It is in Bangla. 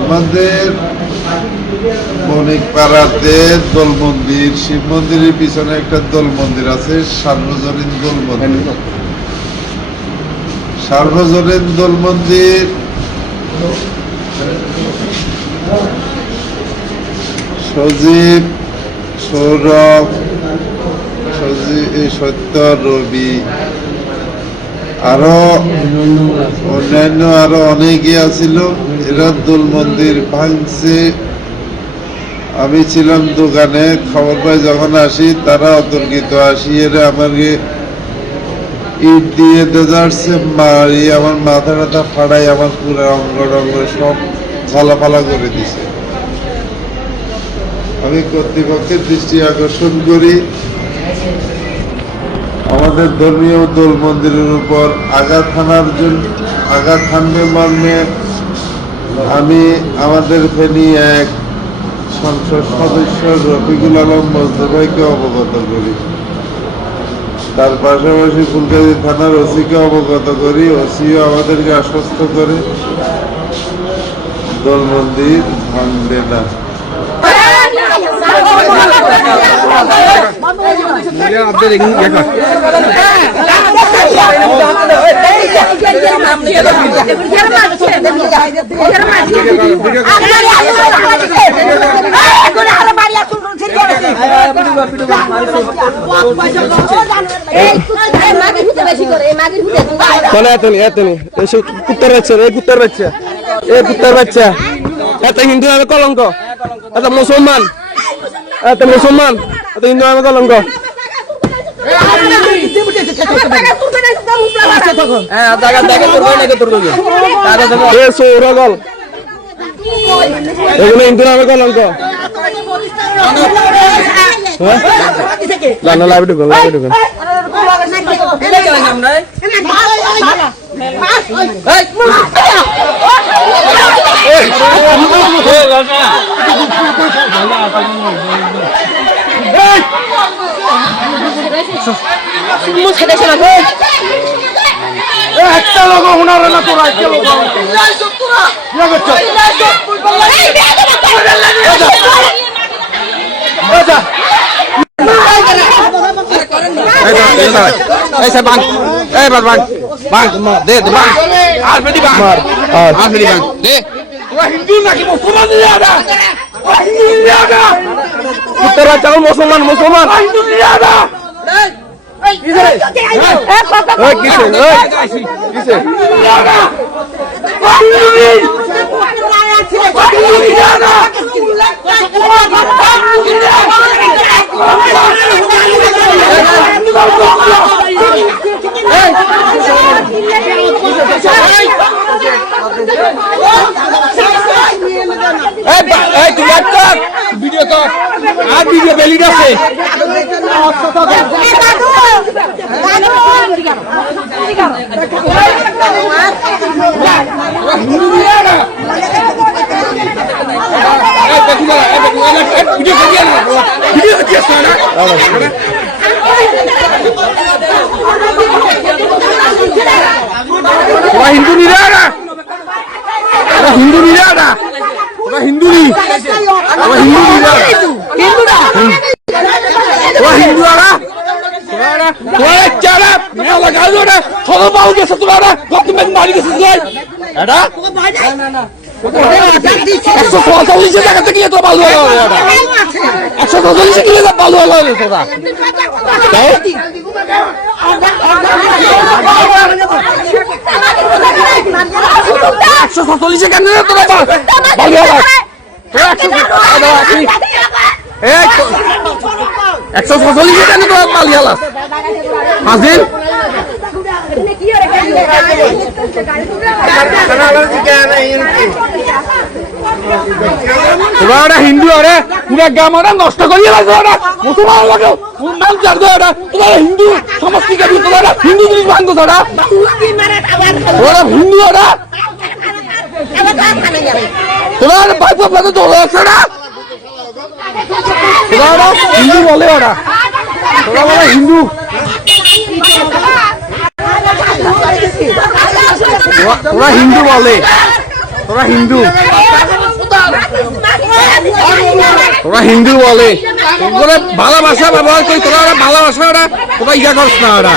আমাদের বণিক পাড়াতে দোল মন্দির, শিব মন্দিরের পিছনে একটা দোল মন্দির আছে, সার্বজনীন দোল মন্দির। সার্বজনীন দোল মন্দির সজীব, সৌরভ, সত্য, রবি আরো অন্যান্য আরো অনেকে আছিল। এরা দোল মন্দির ভাঙছে। আমি ছিলাম দোকানে, খবর পাই যখন আসি তারা অতর্কিত আসি এরা আমাকে ইট দিয়ে দেজারছে, মারি আমার মাথা টাথা ফাড়াই আমার পুরো অঙ্গ টঙ্গ সব ঝালাপালা করে দিছে। আমি কর্তৃপক্ষের দৃষ্টি আকর্ষণ করি আমাদের ধর্মীয় দোল মন্দিরের উপর আঘাত হানবে মর্মে আমি আমাদের ফেনী এক সংসদ সদস্য রফিকুল আলম মোস্তফাকে অবগত করি। তার পাশাপাশি ফুলগাজী থানার ওসিকে অবগত করি। ওসিও আমাদেরকে আশ্বস্ত করে দোল মন্দির ভাঙবে না। হিন্দু নামে কলঙ্ক, মুসলমান, মুসলমান, হিন্দু নামে কলঙ্ক। সৌরগল এগুলো হিন্দু নামে কলঙ্ক। লাইভ ঢুকুন, লাইভ ঢুকুন। একটা লোক হুনার না তোরা একটা লোক মুসলমান মুসলমান ভিডিও কর আর ভিডিও বেলিড আছে। হিন্দু নিরা হিন্দু নিরা হিন্দু হিন্দু মারি গেছে কেন তোরা 146 কেন তোরা পালিয়ালাস হাজির তোরা হিন্দু আরে পুরা গ্রাম নষ্ট করিয়ে লাগবে মুসলমান লাগে নাম জানতো এটা তোরা হিন্দু সমষ্টিকে তোরা হিন্দু জিনিস ভাঙতো তোরা হিন্দু ওরা তোমার ভাই বাবা তো আছে না তোরা হিন্দু বলে ওরা তোরা বলে হিন্দু, তোরা হিন্দু বলে, তোরা হিন্দু, তোরা হিন্দু বলে, তোরা ভালোবাসা ব্যবহার করি, তোরা ভালোবাসা ওরা তোরা ইয়া করছ না ওরা।